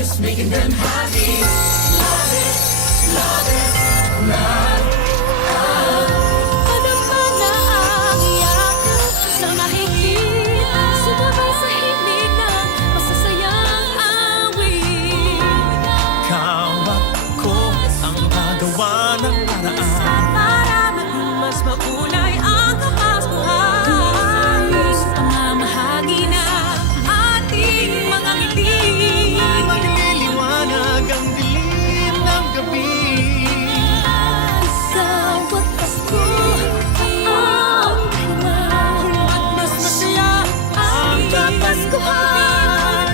is making them happy. Love it, love it, love. Padama na ang iyak sa mahigit, sumabay sa himig ng masasayang awit. Kawat ko ang pagawa ng paraan Para maging mas makulay ang kapaskuhan. Pamamahagi na ating mga ngiti. Magliliwanag ang dilim ng gabi. Sa wakas ko ang kailangan at mas masaya ang kapaskuhan.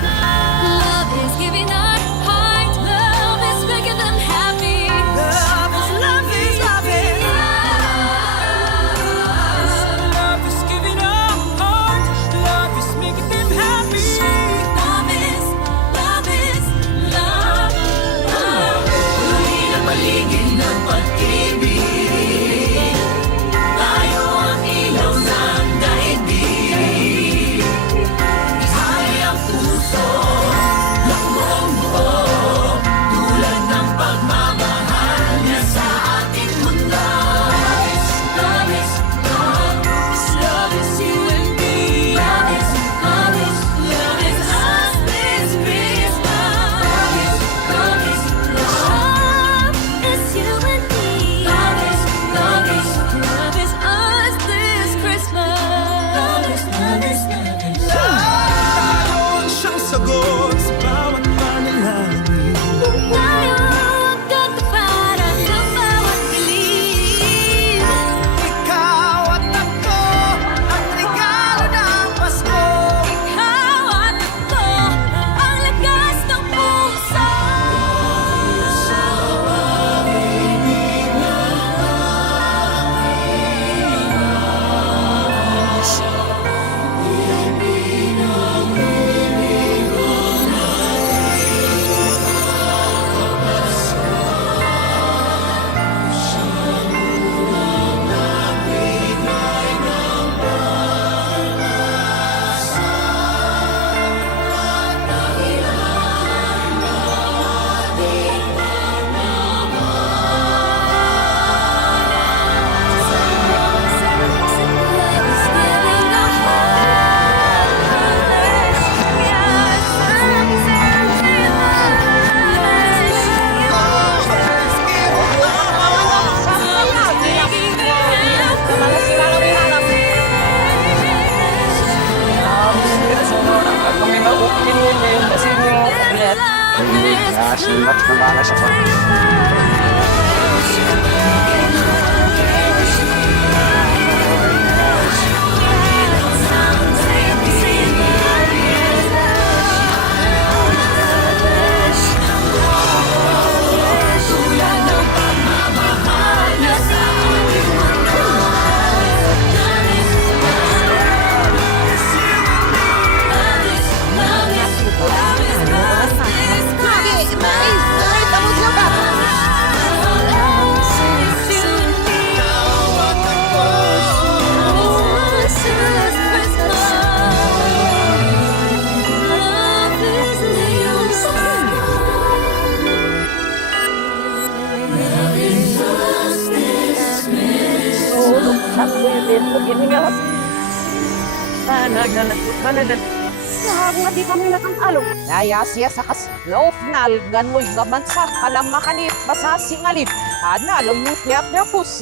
Love is giving our heart, love is making them happy. Love is, love is, love is. Love is giving our heart. Love is making them happy. Love is, love is, love. Uli na paligid ng pag-ibig. Tayo ang ilaw ng daigdig. Ika'y ang puso, lakbong buo. Tulad ng pagmamahal niya sa ating mundo. Love is, love is, love is you and me. Love is, love is, love is us this Christmas. Love is, love is, love is you and me. Love is, love is, love is us this Christmas. Love is, love is, love is. Tayo ang siyang sagot sa bawat panalangin. Kung tayo ang katuparan ng bawat dilim. Ikaw at ako ang regalo ng Pasko. Ikaw at ako, ang lakas ng puso. Simat na para sa Di kami nakang Daya siya sa kaslaw nal gano'y gaban sa kalang makanip basa singalip. Hanalong yung fiyat na pus.